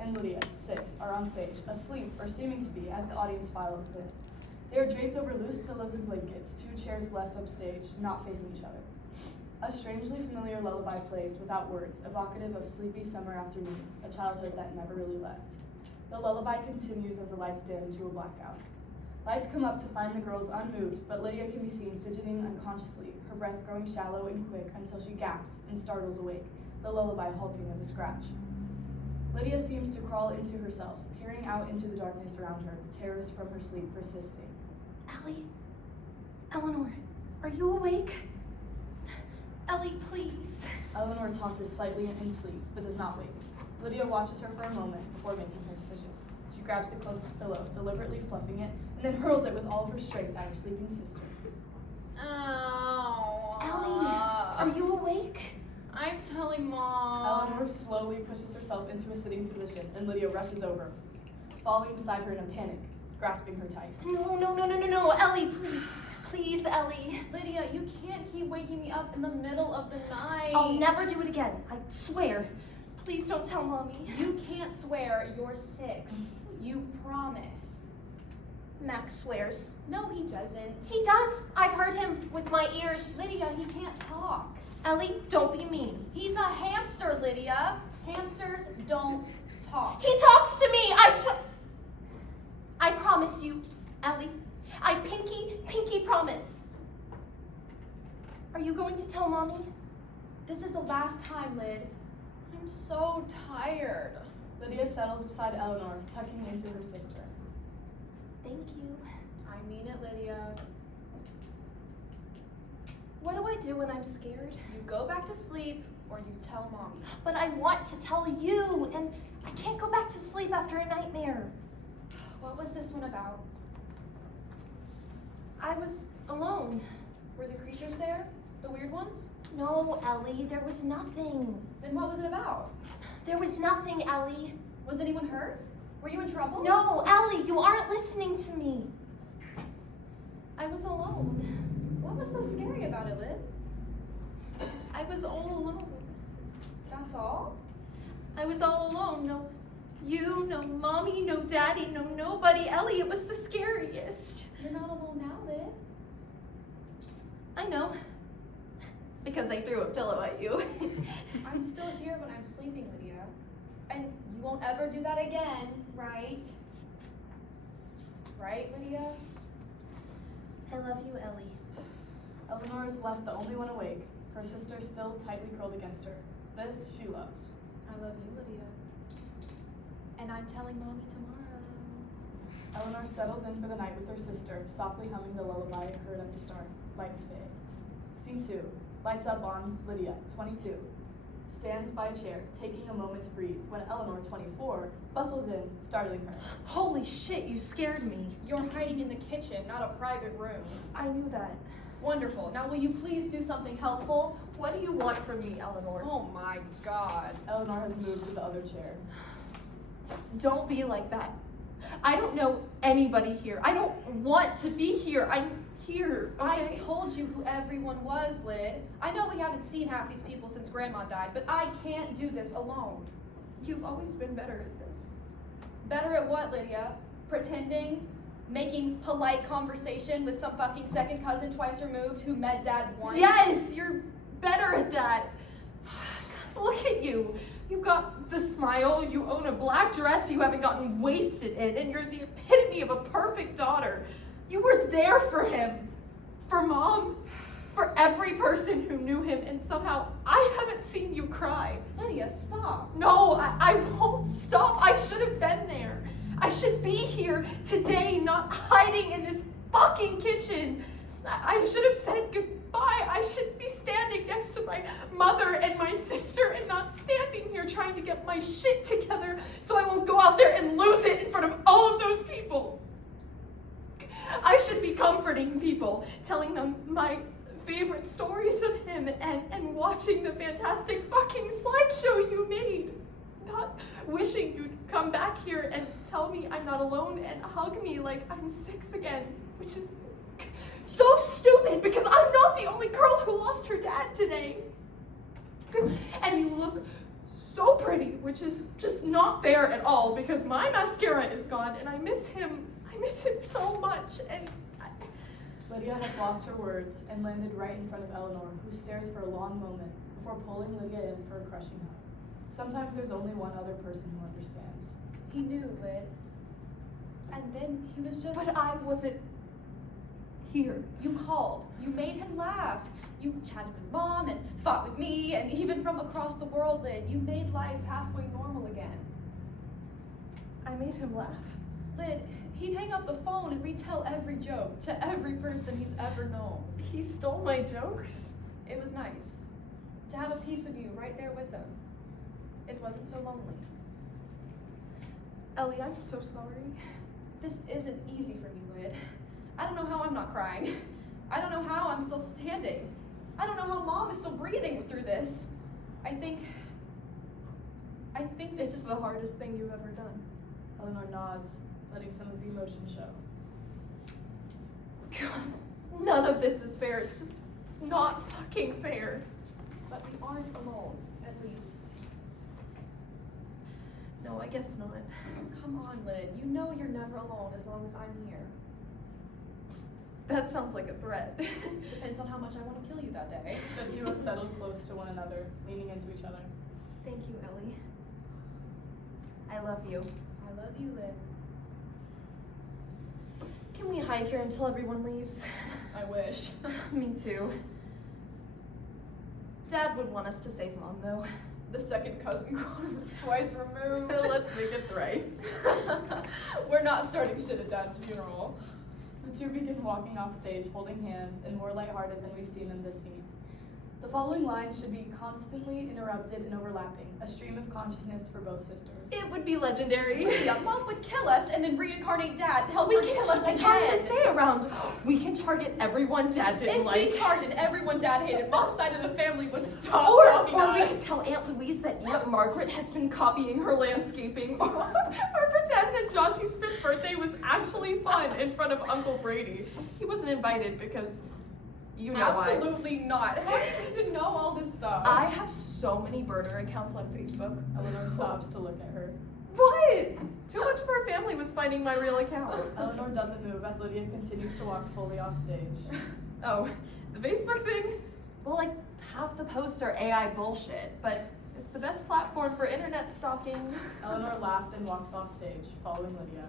and Lydia, 6, are on stage, asleep or seeming to be as the audience files in. They are draped over loose pillows and blankets, 2 chairs left upstage, not facing each other. A strangely familiar lullaby plays without words, evocative of sleepy summer afternoons, a childhood that never really left. The lullaby continues as the lights dim to a blackout. Lights come up to find the girls unmoved, but Lydia can be seen fidgeting unconsciously, her breath growing shallow and quick until she gasps and startles awake, the lullaby halting with a scratch. Lydia seems to crawl into herself, peering out into the darkness around her, terrors from her sleep persisting. Ellie? Eleanor, are you awake? Ellie, please. Eleanor tosses slightly in sleep, but does not wake. Lydia watches her for a moment before making her decision. She grabs the closest pillow, deliberately fluffing it, and then hurls it with all of her strength at her sleeping sister. Oh. Ellie, are you awake? I'm telling Mom. Eleanor slowly pushes herself into a sitting position, and Lydia rushes over, falling beside her in a panic, grasping her tight. No, Ellie, please. Please, Ellie. Lydia, you can't keep waking me up in the middle of the night. I'll never do it again, I swear. Please don't tell Mommy. You can't swear you're 6. You promise. Max swears. No, he doesn't. He does. I've heard him with my ears. Lydia, he can't talk. Ellie, don't be mean. He's a hamster, Lydia. Hamsters don't talk. He talks to me, I swear. I promise you, Ellie. I pinky promise. Are you going to tell Mommy? This is the last time, Lyd. I'm so tired. Lydia settles beside Eleanor, tucking into her sister. Thank you. I mean it, Lydia. What do I do when I'm scared? You go back to sleep or you tell Mommy. But I want to tell you, and I can't go back to sleep after a nightmare. What was this one about? I was alone. Were the creatures there? The weird ones? No, Ellie, there was nothing. Then what was it about? There was nothing, Ellie. Was anyone hurt? Were you in trouble? No, Ellie, you aren't listening to me. I was alone. What was so scary about it, Lyd? I was all alone. That's all? I was all alone. No you, no Mommy, no Daddy, no nobody. Ellie, it was the scariest. You're not alone now, Lyd. I know. Because I threw a pillow at you. I'm still here when I'm sleeping, Lydia. And you won't ever do that again, right? Right, Lydia? I love you, Ellie. Eleanor is left the only one awake, her sister still tightly curled against her. This she loves. I love you, Lydia. And I'm telling Mommy tomorrow. Eleanor settles in for the night with her sister, softly humming the lullaby heard at the start. Lights fade. Scene 2. Lights up on Lydia, 22. Stands by a chair, taking a moment to breathe, when Eleanor, 24, bustles in, startling her. Holy shit, you scared me. You're hiding in the kitchen, not a private room. I knew that. Wonderful. Now will you please do something helpful? What do you want from me, Eleanor? Oh my God. Eleanor has moved to the other chair. Don't be like that. I don't know anybody here. I don't want to be here. I'm here, okay? I told you who everyone was, Lyd. I know we haven't seen half these people since Grandma died, but I can't do this alone. You've always been better at this. Better at what, Lydia? Pretending? Making polite conversation with some fucking second cousin twice removed who met Dad once? Yes, you're better at that. Look at you. You've got the smile, you own a black dress you haven't gotten wasted in, and you're the epitome of a perfect daughter. You were there for him, for Mom, for every person who knew him, and somehow I haven't seen you cry. Lydia, stop. No, I won't stop. I should have been there. I should be here today, not hiding in this fucking kitchen. I should have said goodbye. I should be standing next to my mother and my sister and not standing here trying to get my shit together so I won't go out there and lose it in front of all of those people. I should be comforting people, telling them my favorite stories of him and watching the fantastic fucking slideshow you made. Not wishing you'd come back here and tell me I'm not alone and hug me like I'm 6 again, which is so stupid because I'm not the only girl who lost her dad today. And you look so so pretty, which is just not fair at all because my mascara is gone and I miss him. I miss him so much. And Lydia has lost her words and landed right in front of Eleanor, who stares for a long moment before pulling Lydia in for a crushing hug. Sometimes there's only one other person who understands. He knew, Lid. And then he was just. But I wasn't here. You called. You made him laugh. You chatted with Mom and fought with me, and even from across the world, Lid, you made life halfway normal again. I made him laugh. Lid, he'd hang up the phone and retell every joke to every person he's ever known. He stole my jokes. It was nice to have a piece of you right there with him. It wasn't so lonely. Ellie, I'm so sorry. This isn't easy for me, Lid. I don't know how I'm not crying. I don't know how I'm still standing. I don't know how Mom is still breathing through this. I think this It's is the hardest thing you've ever done. Eleanor nods, letting some of the emotion show. God, none of this is fair. It's not fucking fair. But we aren't alone, at least. No, I guess not. Come on, Lid. You know you're never alone as long as I'm here. That sounds like a threat. Depends on how much I want to kill you that day. The two have settled close to one another, leaning into each other. Thank you, Ellie. I love you. I love you, Lid. Can we hide here until everyone leaves? I wish. Me too. Dad would want us to save Mom, though. The second cousin quarter twice removed. Let's make it thrice. We're not starting shit at Dad's funeral. The two begin walking off stage, holding hands, and more lighthearted than we've seen in this scene. The following lines should be constantly interrupted and overlapping, a stream of consciousness for both sisters. It would be legendary. Lydia, Mom would kill us and then reincarnate Dad to help We her can kill us just turn again. this day around. We can target everyone Dad didn't If like. we targeted everyone Dad hated, Mom's side of the family would stop Or talking to we us. could tell Aunt Louise that Aunt Margaret has been copying her landscaping. or pretend that Joshy's 5th birthday was actually fun in front of Uncle Brady. He wasn't invited because you know why. Absolutely not. How do you even know all this stuff? I have so many burner accounts on Facebook. Eleanor stops to look at her. What? Too much of our family was finding my real account. Eleanor doesn't move as Lydia continues to walk fully off stage. Oh, the Facebook thing? Well, like, half the posts are AI bullshit, but it's the best platform for internet stalking. Eleanor laughs and walks off stage, following Lydia.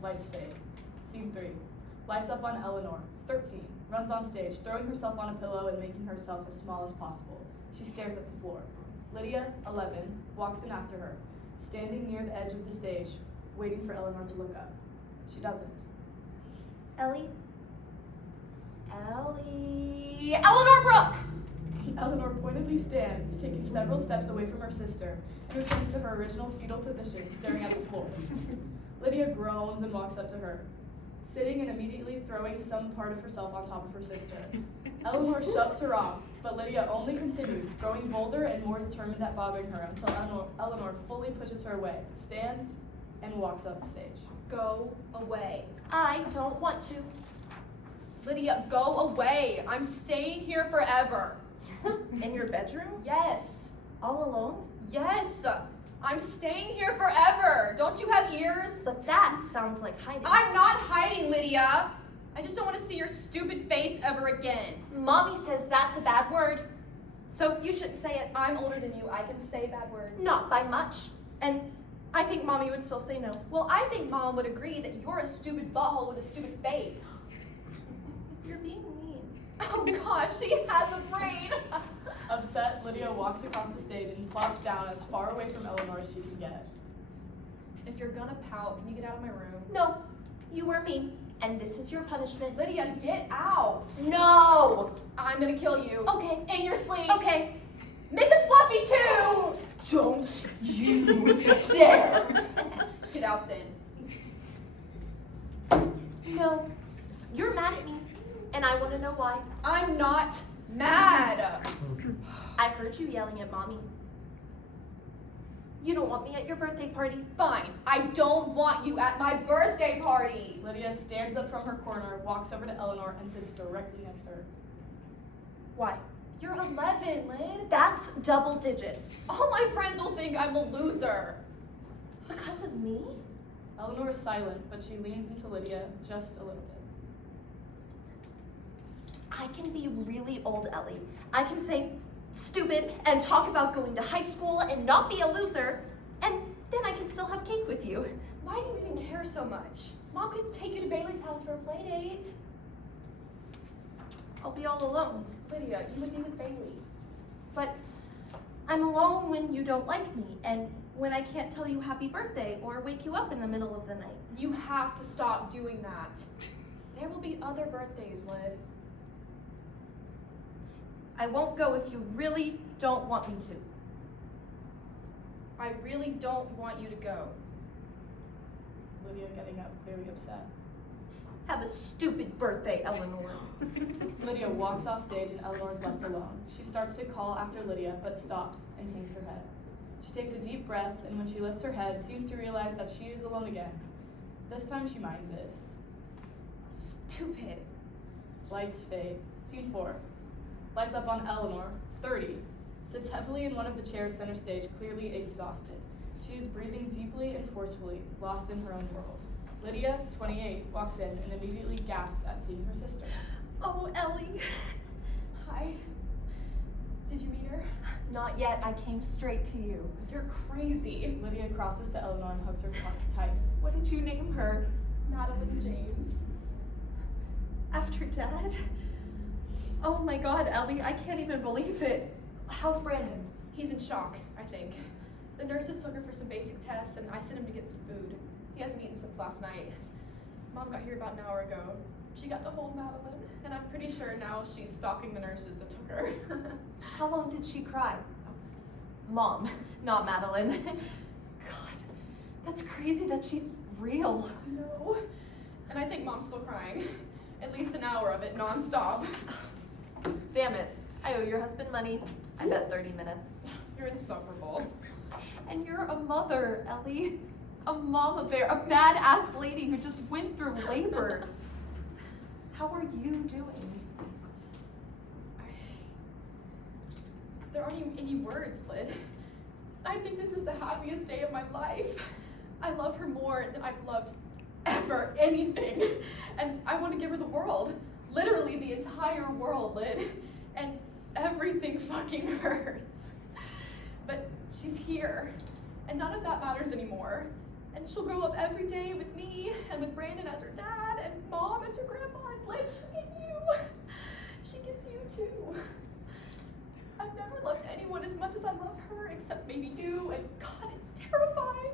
Lights fade. Scene 3. Lights up on Eleanor, 13, runs on stage, throwing herself on a pillow and making herself as small as possible. She stares at the floor. Lydia, 11, walks in after her, standing near the edge of the stage, waiting for Eleanor to look up. She doesn't. Ellie? Eleanor Brooke! Eleanor pointedly stands, taking several steps away from her sister, and returns to her original fetal position, staring at the floor. Lydia groans and walks up to her, sitting and immediately throwing some part of herself on top of her sister. Eleanor shoves her off, but Lydia only continues, growing bolder and more determined at bothering her until Eleanor fully pushes her away, stands, and walks up stage. Go away. I don't want to. Lydia, go away. I'm staying here forever. In your bedroom? Yes. All alone? Yes. I'm staying here forever. Don't you have ears? But that sounds like hiding. I'm not hiding, Lydia. I just don't want to see your stupid face ever again. Mommy says that's a bad word, so you shouldn't say it. I'm older than you. I can say bad words. Not by much. And I think Mommy would still say no. Well, I think Mom would agree that you're a stupid butthole with a stupid face. You're being mean. Oh gosh, she has a brain. Upset, Lydia walks across the stage and plops down as far away from Eleanor as she can get. If you're gonna pout, can you get out of my room? No, you were mean, and this is your punishment. Lydia, get out. No! I'm gonna kill you. Okay. In your sleep. Okay. Mrs. Fluffy too! Don't you dare! Get out then. No, you're mad at me, and I want to know why. I'm not mad. I heard you yelling at Mommy. You don't want me at your birthday party. Fine. I don't want you at my birthday party. Lydia stands up from her corner, walks over to Eleanor, and sits directly next to her. Why? You're 11, Lid. That's double digits. All my friends will think I'm a loser. Because of me? Eleanor is silent, but she leans into Lydia just a little bit. I can be really old, Ellie. I can say stupid and talk about going to high school and not be a loser, and then I can still have cake with you. Why do you even care so much? Mom could take you to Bailey's house for a play date. I'll be all alone. Lydia, you would be with Bailey. But I'm alone when you don't like me, and when I can't tell you happy birthday or wake you up in the middle of the night. You have to stop doing that. There will be other birthdays, Lid. I won't go if you really don't want me to. I really don't want you to go. Lydia getting up, very upset. Have a stupid birthday, Eleanor. Lydia walks off stage and Eleanor is left alone. She starts to call after Lydia, but stops and hangs her head. She takes a deep breath, and when she lifts her head, seems to realize that she is alone again. This time she minds it. Stupid. Lights fade. Scene 4. Lights up on Eleanor, 30. Sits heavily in one of the chairs center stage, clearly exhausted. She is breathing deeply and forcefully, lost in her own world. Lydia, 28, walks in and immediately gasps at seeing her sister. Oh, Ellie. Hi. Did you meet her? Not yet. I came straight to you. You're crazy. Lydia crosses to Eleanor and hugs her tight. What did you name her? Madeline James. After Dad? Oh my God, Ellie, I can't even believe it. How's Brandon? He's in shock, I think. The nurses took her for some basic tests, and I sent him to get some food. He hasn't eaten since last night. Mom got here about an hour ago. She got to hold Madeline, and I'm pretty sure now she's stalking the nurses that took her. How long did she cry? Mom, not Madeline. God, that's crazy that she's real. No. And I think Mom's still crying. At least an hour of it, nonstop. Damn it. I owe your husband money. I bet 30 minutes. You're insufferable. And you're a mother, Ellie. A mama bear, a badass lady who just went through labor. How are you doing? There aren't even any words, Lid. I think this is the happiest day of my life. I love her more than I've loved ever anything. And I want to give her the world. Literally the entire world, Lid. And everything fucking hurts. But she's here. And none of that matters anymore. And she'll grow up every day with me and with Brandon as her dad and Mom as her grandma. And Lid, she'll get you. She gets you too. I've never loved anyone as much as I love her, except maybe you, and God, it's terrifying.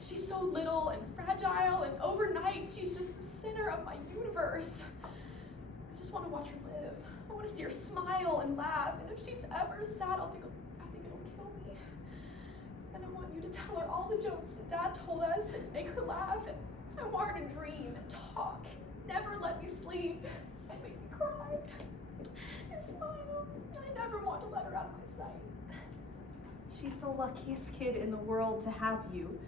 She's so little and fragile, and overnight, she's just the center of my universe. I just want to watch her live. I want to see her smile and laugh, and if she's ever sad, I think it'll kill me. And I want you to tell her all the jokes that Dad told us, and make her laugh, and I want her to dream and talk, never let me sleep, and make me cry, and smile. I never want to let her out of my sight. She's the luckiest kid in the world to have you.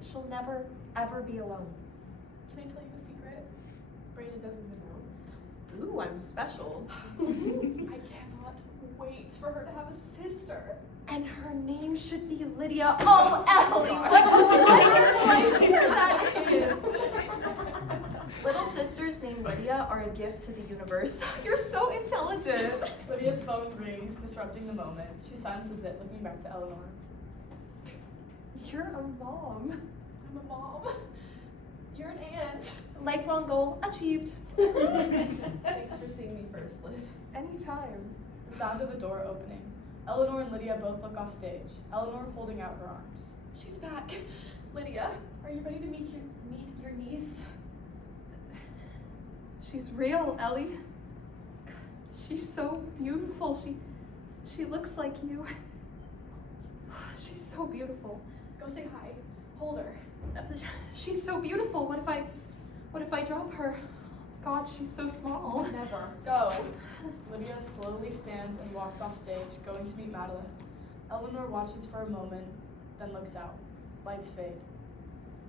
She'll never, ever be alone. Can I tell you a secret? Brandon doesn't even know. Ooh, I'm special. I cannot wait for her to have a sister. And her name should be Lydia. Oh, Ellie, what a wonderful idea that is. Little sisters named Lydia are a gift to the universe. You're so intelligent. Lydia's phone rings, disrupting the moment. She silences it, looking back to Eleanor. You're a mom. I'm a mom. You're an aunt. Lifelong goal achieved. Thanks for seeing me first, Lid. Anytime. The sound of a door opening. Eleanor and Lydia both look off stage, Eleanor holding out her arms. She's back. Lydia, are you ready to meet your niece? She's real, Ellie. She's so beautiful. She looks like you. She's so beautiful. Go say hi. Hold her. She's so beautiful. What if I drop her? God, she's so small. Never. Go. Lydia slowly stands and walks off stage, going to meet Madeline. Eleanor watches for a moment, then looks out. Lights fade.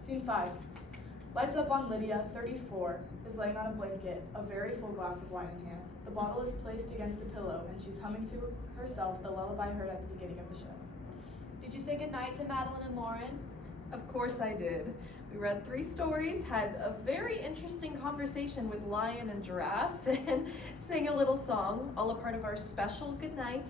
Scene 5. Lights up on Lydia, 34, is laying on a blanket, a very full glass of wine in hand. The bottle is placed against a pillow, and she's humming to herself the lullaby heard at the beginning of the show. Did you say goodnight to Madeline and Lauren? Of course I did. We read 3 stories, had a very interesting conversation with Lion and Giraffe, and sang a little song, all a part of our special goodnight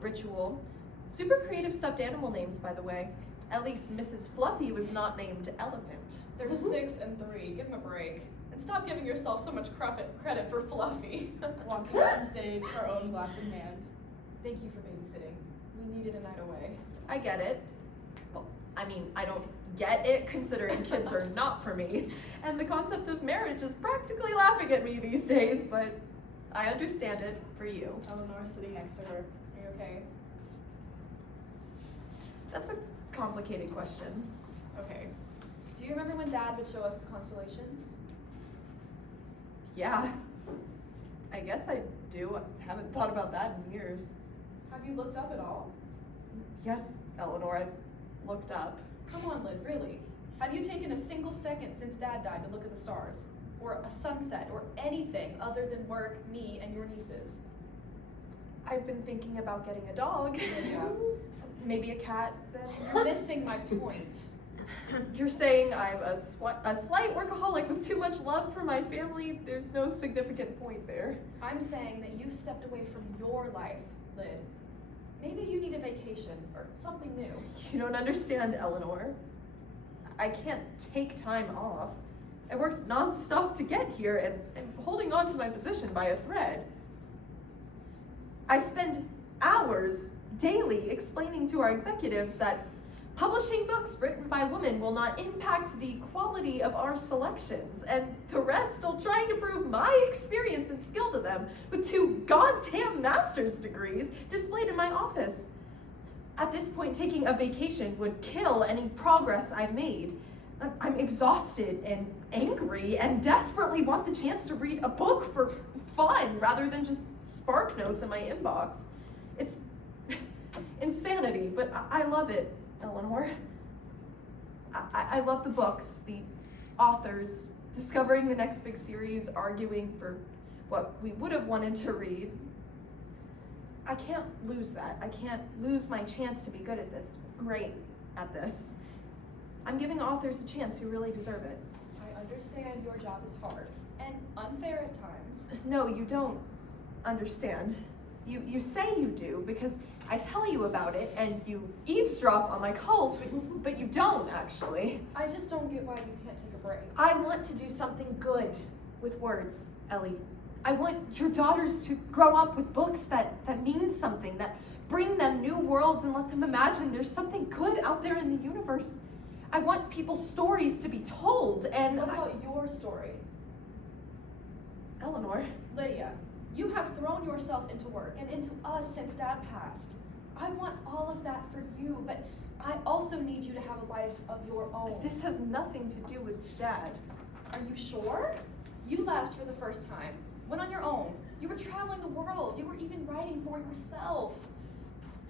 ritual. Super creative stuffed animal names, by the way. At least Mrs. Fluffy was not named Elephant. They're 6 and 3. Give them a break. And stop giving yourself so much credit for Fluffy. Walking on stage, her own glass in hand. Thank you for babysitting. We needed a night away. I get it. Well, I mean, I don't get it considering kids are not for me. And the concept of marriage is practically laughing at me these days, but I understand it for you. Eleanor sitting next to her. Are you okay? That's a complicated question. Okay. Do you remember when Dad would show us the constellations? Yeah, I guess I do. I haven't thought about that in years. Have you looked up at all? Yes, Eleanor, I looked up. Come on, Lyd, really. Have you taken a single second since Dad died to look at the stars? Or a sunset, or anything other than work, me, and your nieces? I've been thinking about getting a dog. Yeah. Maybe a cat, then. You're missing my point. You're saying I'm a slight workaholic with too much love for my family? There's no significant point there. I'm saying that you've stepped away from your life, Lyd. Maybe you need a vacation, or something new. You don't understand, Eleanor. I can't take time off. I worked nonstop to get here, and I'm holding on to my position by a thread. I spend hours daily explaining to our executives that publishing books written by women will not impact the quality of our selections, and the rest still trying to prove my experience and skill to them with 2 goddamn master's degrees displayed in my office. At this point, taking a vacation would kill any progress I've made. I'm exhausted and angry and desperately want the chance to read a book for fun rather than just spark notes in my inbox. It's insanity, but I love it, Eleanor. I love the books, the authors, discovering the next big series, arguing for what we would have wanted to read. I can't lose that. I can't lose my chance to be good at this, great at this. I'm giving authors a chance who really deserve it. I understand your job is hard, and unfair at times. No, you don't understand. You say you do because I tell you about it and you eavesdrop on my calls, but you don't actually. I just don't get why you can't take a break. I want to do something good with words, Ellie. I want your daughters to grow up with books that mean something, that bring them new worlds and let them imagine there's something good out there in the universe. I want people's stories to be told, and What about your story? Eleanor. Lydia, you have thrown yourself into work and into us since Dad passed. I want all of that for you, but I also need you to have a life of your own. This has nothing to do with Dad. Are you sure? You left for the first time, went on your own. You were traveling the world. You were even writing for yourself.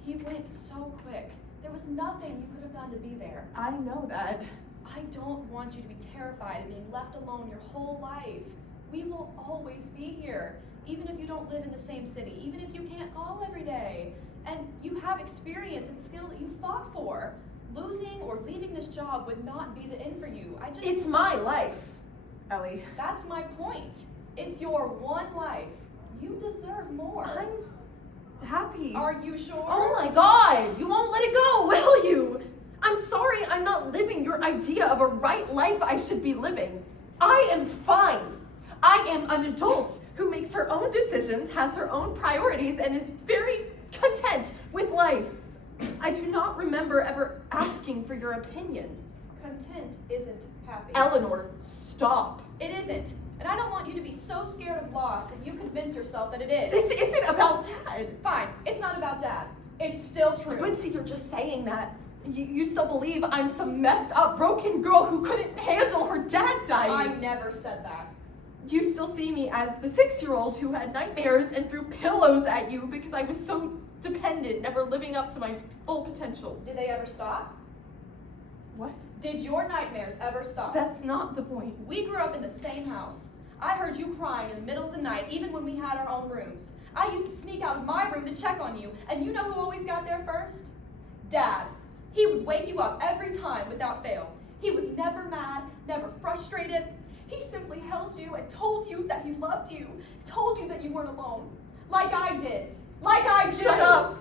He went so quick. There was nothing you could have done to be there. I know that. I don't want you to be terrified of being left alone your whole life. We will always be here, even if you don't live in the same city, even if you can't call every day. And you have experience and skill that you fought for. Losing or leaving this job would not be the end for you. It's my life, Ellie. That's my point. It's your one life. You deserve more. I'm happy. Are you sure? Oh my God, you won't let it go, will you? I'm sorry I'm not living your idea of a right life I should be living. I am fine. I am an adult who makes her own decisions, has her own priorities, and is very content with life. I do not remember ever asking for your opinion. Content isn't happy. Eleanor, stop. It isn't. And I don't want you to be so scared of loss that you convince yourself that it is. This isn't about Dad. Fine. It's not about Dad. It's still true. But see, you're just saying that. You still believe I'm some messed up, broken girl who couldn't handle her dad dying. I never said that. You still see me as the 6-year-old who had nightmares and threw pillows at you because I was so dependent, never living up to my full potential. Did they ever stop? What? Did your nightmares ever stop? That's not the point. We grew up in the same house. I heard you crying in the middle of the night, even when we had our own rooms. I used to sneak out of my room to check on you, and you know who always got there first? Dad. He would wake you up every time without fail. He was never mad, never frustrated. He simply held you and told you that he loved you, told you that you weren't alone. Like I did. Like I did. Shut up!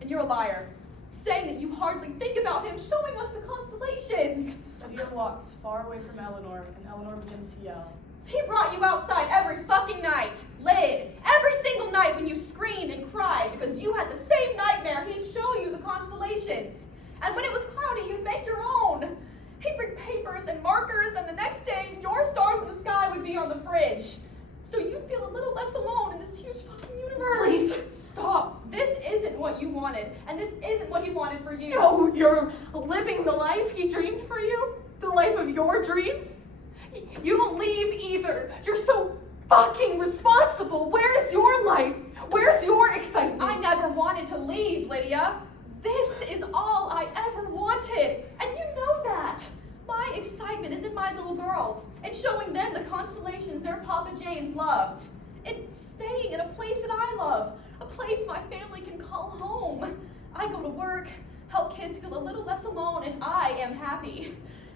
And you're a liar, saying that you hardly think about him, showing us the constellations. Lydia walks far away from Eleanor, and Eleanor begins to yell. He brought you outside every fucking night, Lyd. Every single night when you screamed and cried because you had the same nightmare, he'd show you the constellations. And when it was cloudy, you'd make your own. He'd bring papers and markers, and the next day, your stars in the sky would be on the fridge. So you feel a little less alone in this huge fucking universe. Please, stop. This isn't what you wanted, and this isn't what he wanted for you. No, you're living the life he dreamed for you? The life of your dreams? You don't leave either. You're so fucking responsible. Where's your life? Where's your excitement? I never wanted to leave, Lydia. This is all I ever wanted, and you know that. My excitement is in my little girls and showing them the constellations their Papa James loved. And staying in a place that I love, a place my family can call home. I go to work, help kids feel a little less alone, and I am happy.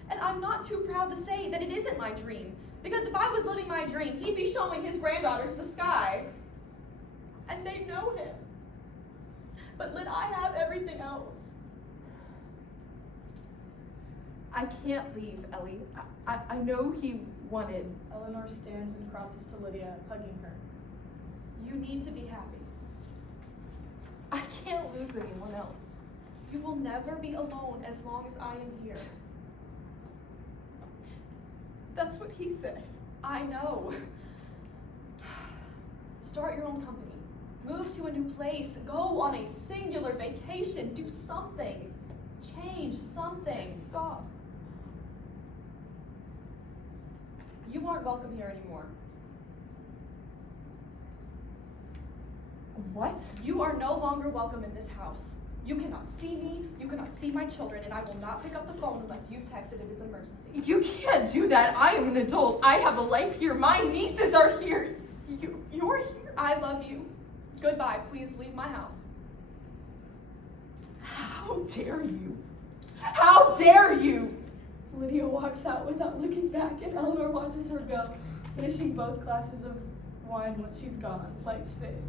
And I'm not too proud to say that it isn't my dream, because if I was living my dream, he'd be showing his granddaughters the sky. And they know him. But Lyd, I have everything else. I can't leave, Ellie. I know he wanted. Eleanor stands and crosses to Lydia, hugging her. You need to be happy. I can't lose anyone else. You will never be alone as long as I am here. That's what he said. I know. Start your own company. Move to a new place. Go on a singular vacation. Do something. Change something. Stop. You aren't welcome here anymore. What? You are no longer welcome in this house. You cannot see me, you cannot see my children, and I will not pick up the phone unless you text it as an emergency. You can't do that. I am an adult. I have a life here. My nieces are here. You're here. I love you. Goodbye. Please leave my house. How dare you? How dare you? Lydia walks out without looking back, and Eleanor watches her go, finishing both glasses of wine when she's gone. Lights fade.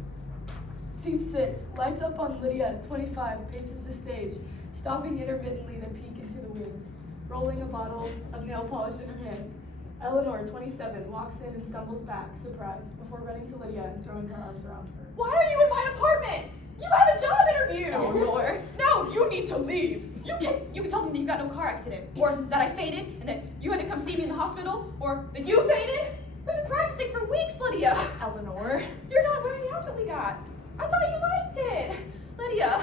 Scene 6. Lights up on Lydia, 25, paces the stage, stopping intermittently to peek into the wings, rolling a bottle of nail polish in her hand. Eleanor, 27, walks in and stumbles back, surprised, before running to Lydia and throwing her arms around her. Why are you in my apartment? You have a job interview! Eleanor. No, you need to leave. You can tell them that you got in a car accident, or that I fainted, and that you had to come see me in the hospital, or that you fainted. We've been practicing for weeks, Lydia. Eleanor. You're not wearing the outfit we got. I thought you liked it. Lydia,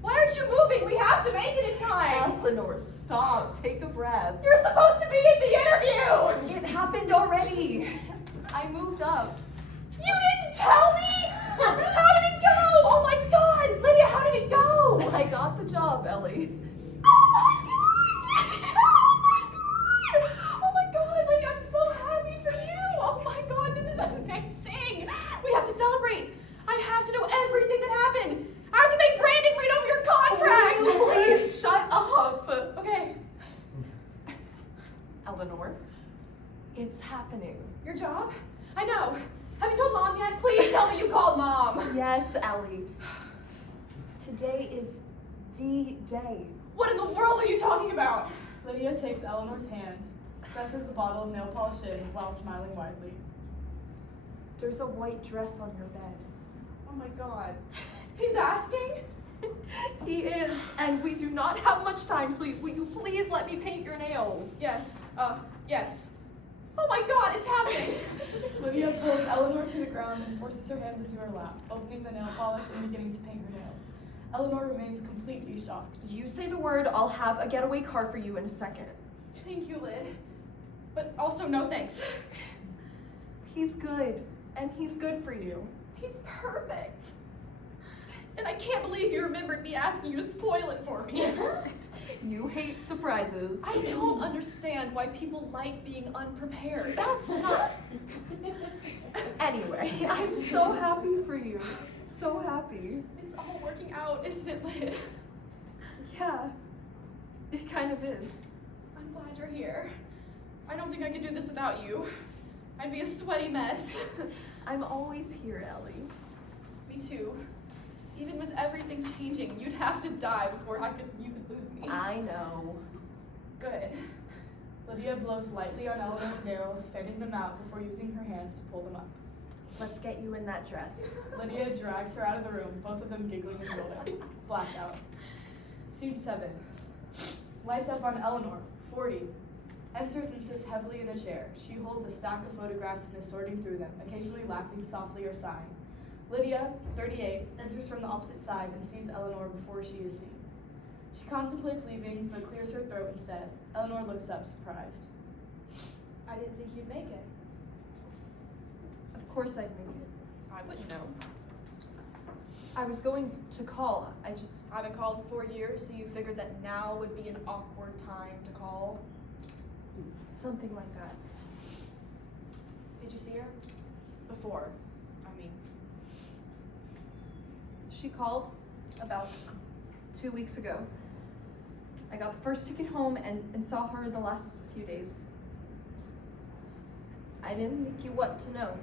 why aren't you moving? We have to make it in time. Eleanor, stop. Take a breath. You're supposed to be at the interview. It happened already. I moved up. You didn't tell me? How did it go? Oh my God, Lydia, how did it go? I got the job, Ellie. Oh my God! Oh my God, Lydia, I'm so happy for you. Oh my God, this is amazing. We have to celebrate. I have to know everything that happened. I have to make Brandon read over your contract. Please, shut up. Okay, Eleanor, it's happening. your job? I know. Have you told Mom yet? Please tell me you called Mom. Yes, Ellie. Today is the day. What in the world are you talking about? Lydia takes Eleanor's hand, presses the bottle of nail polish in while smiling widely. There's a white dress on your bed. Oh my God. He's asking? He is, and we do not have much time, so will you please let me paint your nails? Yes. Yes. Oh my God, it's happening. Lydia pulls Eleanor to the ground and forces her hands into her lap, opening the nail polish and beginning to paint her nails. Eleanor remains completely shocked. You say the word, I'll have a getaway car for you in a second. Thank you, Lyd. But also, no thanks. He's good, and he's good for you. He's perfect. And I can't believe you remembered me asking you to spoil it for me. You hate surprises. I don't understand why people like being unprepared. That's not. Anyway, I'm so happy for you. So happy. It's all working out, isn't it, Lid? Yeah, it kind of is. I'm glad you're here. I don't think I could do this without you. I'd be a sweaty mess. I'm always here, Ellie. Me too. Even with everything changing, you'd have to die before you could lose me. I know. Good. Lydia blows lightly on Eleanor's nails, fanning them out before using her hands to pull them up. Let's get you in that dress. Lydia drags her out of the room, both of them giggling and rolling. Blackout. Scene 7. Lights up on Eleanor, 40. Enters and sits heavily in a chair. She holds a stack of photographs and is sorting through them, occasionally laughing softly or sighing. Lydia, 38, enters from the opposite side and sees Eleanor before she is seen. She contemplates leaving, but clears her throat instead. Eleanor looks up, surprised. I didn't think you'd make it. Of course I'd make it. I wouldn't know. I was going to call. I haven't called in 4 years, so you figured that now would be an awkward time to call. something like that. Did you see her? Before, I mean. She called about 2 weeks ago. I got the first ticket home and saw her the last few days. I didn't think you what to know,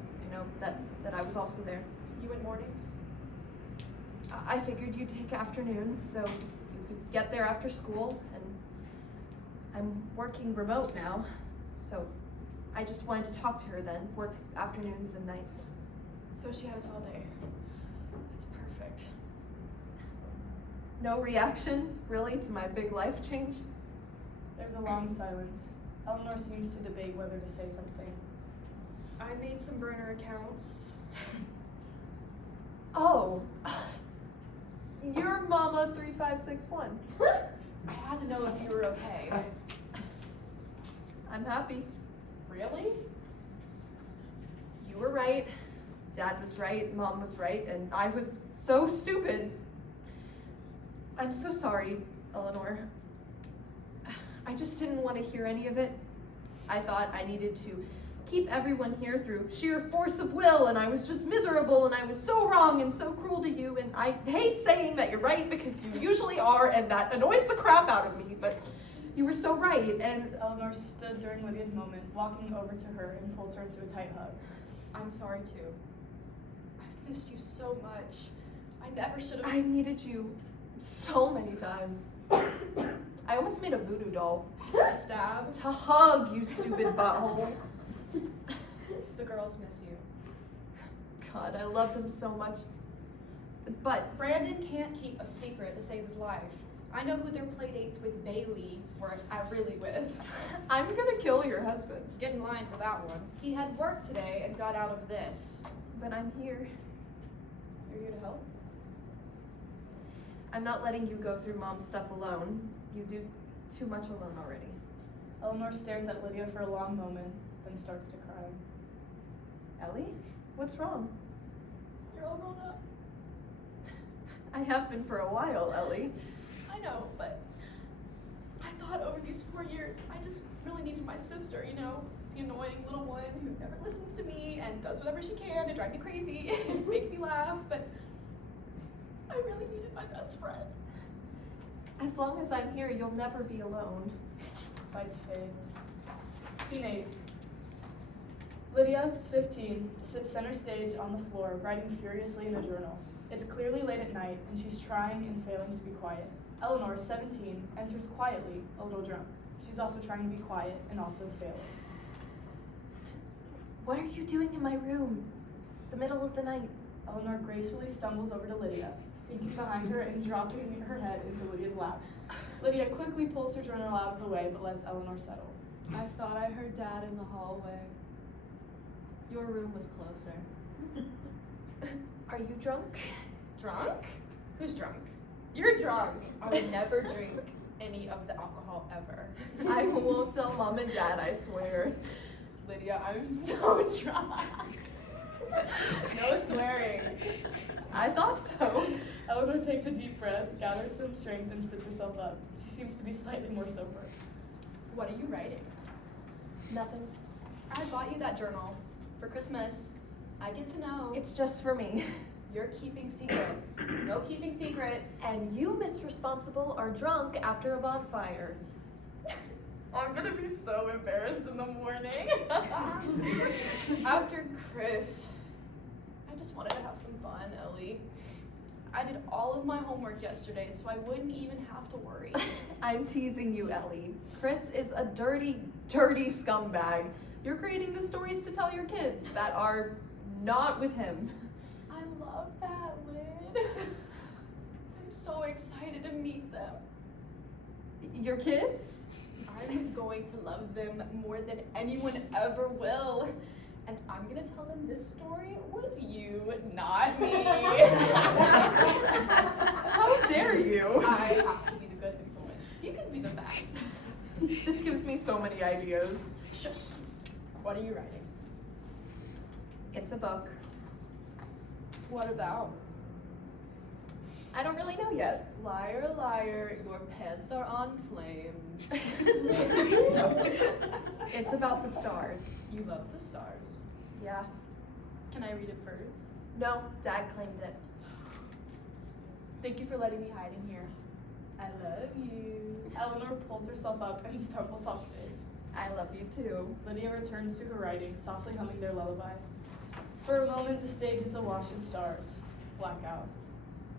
that I was also there. You went mornings? I figured you'd take afternoons so you could get there after school, and I'm working remote now, so I just wanted to talk to her then, work afternoons and nights. So she had us all day. That's perfect. No reaction, really, to my big life change? There's a long silence. Eleanor seems to debate whether to say something. I made some burner accounts. Oh, you're Mama 3561. I had to know if you were okay. I'm happy. Really? You were right, Dad was right, Mom was right, and I was so stupid. I'm so sorry, Eleanor. I just didn't want to hear any of it. I thought I needed to keep everyone here through sheer force of will, and I was just miserable, and I was so wrong and so cruel to you, and I hate saying that you're right because you usually are, and that annoys the crap out of me, but you were so right, and Eleanor stood during Lydia's moment, walking over to her and pulls her into a tight hug. I'm sorry too. I've missed you so much. I never should have. I needed you so many times. I almost made a voodoo doll. Stab. To hug, you stupid butthole. The girls miss you. God, I love them so much. But Brandon can't keep a secret to save his life. I know who their playdates with Bailey were really with. I'm gonna kill your husband. Get in line for that one. He had work today and got out of this. But I'm here. You're here to help? I'm not letting you go through Mom's stuff alone. You do too much alone already. Eleanor stares at Lydia for a long moment, then starts to cry. Ellie? What's wrong? You're all grown up. I have been for a while, Ellie. I know, but I thought over these 4 years, I just really needed my sister, the annoying little one who never listens to me and does whatever she can to drive me crazy and make me laugh, but I really needed my best friend. As long as I'm here, you'll never be alone. Lights fade. Scene 8. Lydia, 15, sits center stage on the floor, writing furiously in a journal. It's clearly late at night, and she's trying and failing to be quiet. Eleanor, 17, enters quietly, a little drunk. She's also trying to be quiet and also failing. What are you doing in my room? It's the middle of the night. Eleanor gracefully stumbles over to Lydia, sinking behind her and dropping her head into Lydia's lap. Lydia quickly pulls her journal out of the way, but lets Eleanor settle. I thought I heard Dad in the hallway. Your room was closer. Are you drunk? Drunk? Who's drunk? You're drunk. I would never drink any of the alcohol ever. I won't tell Mom and Dad, I swear. Lydia, I'm so drunk. No swearing. I thought so. Eleanor takes a deep breath, gathers some strength, and sits herself up. She seems to be slightly more sober. What are you writing? Nothing. I bought you that journal for Christmas. I get to know. It's just for me. You're keeping secrets. No keeping secrets. And you, Miss Responsible, are drunk after a bonfire. I'm gonna be so embarrassed in the morning. After Chris, I just wanted to have some fun, Ellie. I did all of my homework yesterday, so I wouldn't even have to worry. I'm teasing you, Ellie. Chris is a dirty, dirty scumbag. You're creating the stories to tell your kids that are not with him. I love that, Lynn. I'm so excited to meet them. Your kids? I'm going to love them more than anyone ever will. And I'm gonna tell them this story was you, not me. How dare you? I have to be the good influence. You can be the bad. This gives me so many ideas. Shush. What are you writing? It's a book. What about? I don't really know yet. Liar, liar, your pants are on flames. It's about the stars. You love the stars. Yeah. Can I read it first? No, Dad claimed it. Thank you for letting me hide in here. I love you. Eleanor pulls herself up and stumbles off stage. I love you too. Lydia returns to her writing, softly humming their lullaby. For a moment, the stage is awash in stars. Blackout.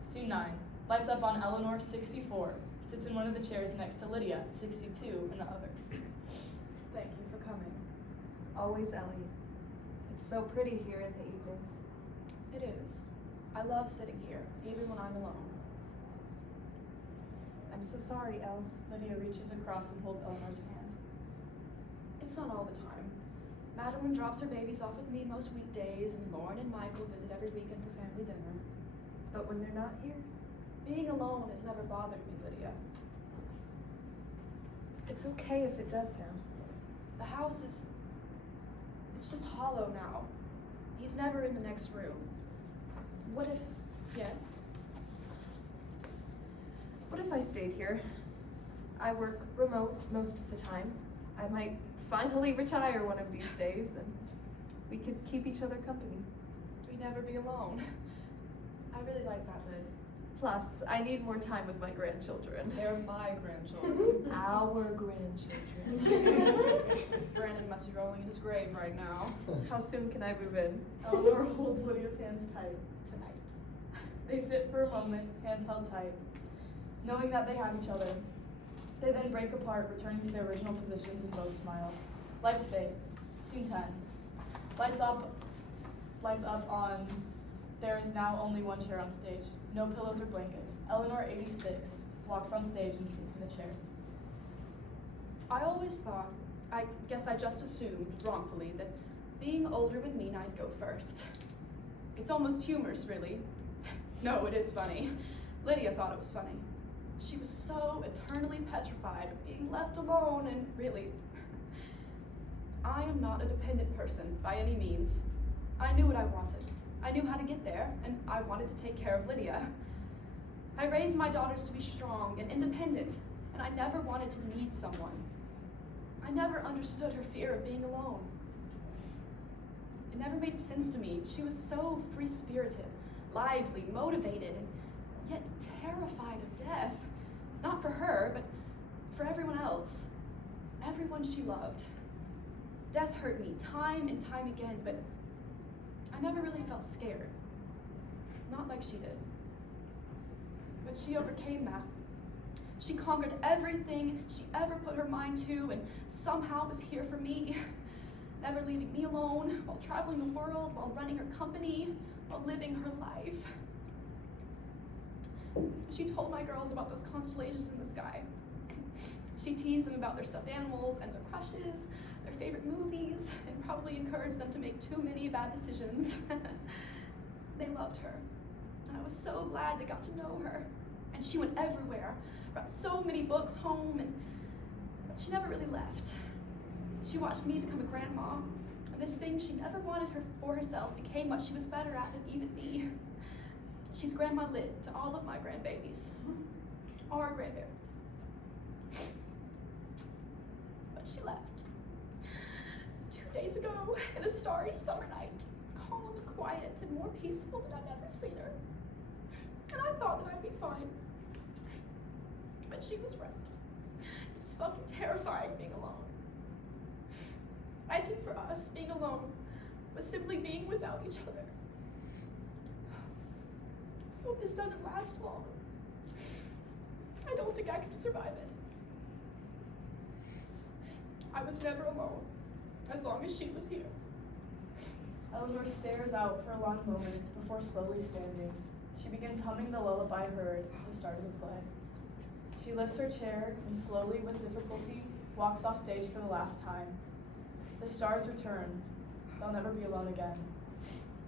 Scene 9. Lights up on Eleanor, 64. Sits in one of the chairs next to Lydia, 62, in the other. Thank you for coming. Always, Ellie. It's so pretty here in the evenings. It is. I love sitting here, even when I'm alone. I'm so sorry, Elle. Lydia reaches across and holds Eleanor's hand. It's not all the time. Madeline drops her babies off with me most weekdays, and Lauren and Michael visit every weekend for family dinner. But when they're not here, Being alone has never bothered me, Lydia. it's okay if it does now. The house is... it's just hollow now. He's never in the next room. What if Yes? What if I stayed here? I work remote most of the time. I might finally retire one of these days and we could keep each other company. We'd never be alone. I really like that, Lyd. Plus, I need more time with my grandchildren. They're my grandchildren. Our grandchildren. Brandon must be rolling in his grave right now. How soon can I move in? Eleanor holds Lydia's hands tight. Tonight. They sit for a moment, hands held tight, knowing that they have each other. They then break apart, returning to their original positions, and both smile. Lights fade. Scene 10. Lights up on... There is now only one chair on stage. No pillows or blankets. Eleanor, 86, walks on stage and sits in the chair. I always thought, I guess I just assumed, wrongfully, that being older would mean I'd go first. It's almost humorous, really. No, it is funny. Lydia thought it was funny. She was so eternally petrified of being left alone, and really, I am not a dependent person by any means. I knew what I wanted. I knew how to get there, and I wanted to take care of Lydia. I raised my daughters to be strong and independent, and I never wanted to need someone. I never understood her fear of being alone. It never made sense to me. She was so free-spirited, lively, motivated, and yet terrified of death. Not for her, but for everyone else. Everyone she loved. Death hurt me time and time again, but I never really felt scared. Not like she did. But she overcame that. She conquered everything she ever put her mind to and somehow was here for me. Never leaving me alone, while traveling the world, while running her company, while living her life. She told my girls about those constellations in the sky. She teased them about their stuffed animals and their crushes, their favorite movies, and probably encouraged them to make too many bad decisions. They loved her, and I was so glad they got to know her. And she went everywhere, brought so many books home, but she never really left. She watched me become a grandma, and this thing she never wanted her for herself became what she was better at than even me. She's Grandma Lynn to all of my grandbabies. Our grandparents. But she left. 2 days ago, in a starry summer night, calm and quiet and more peaceful than I'd ever seen her. And I thought that I'd be fine. But she was right. It's fucking terrifying being alone. I think for us, being alone was simply being without each other. I hope this doesn't last long. I don't think I can survive it. I was never alone, as long as she was here. Eleanor stares out for a long moment before slowly standing. She begins humming the lullaby heard at the start of the play. She lifts her chair and slowly, with difficulty, walks off stage for the last time. The stars return. They'll never be alone again.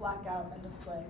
Blackout, end of play.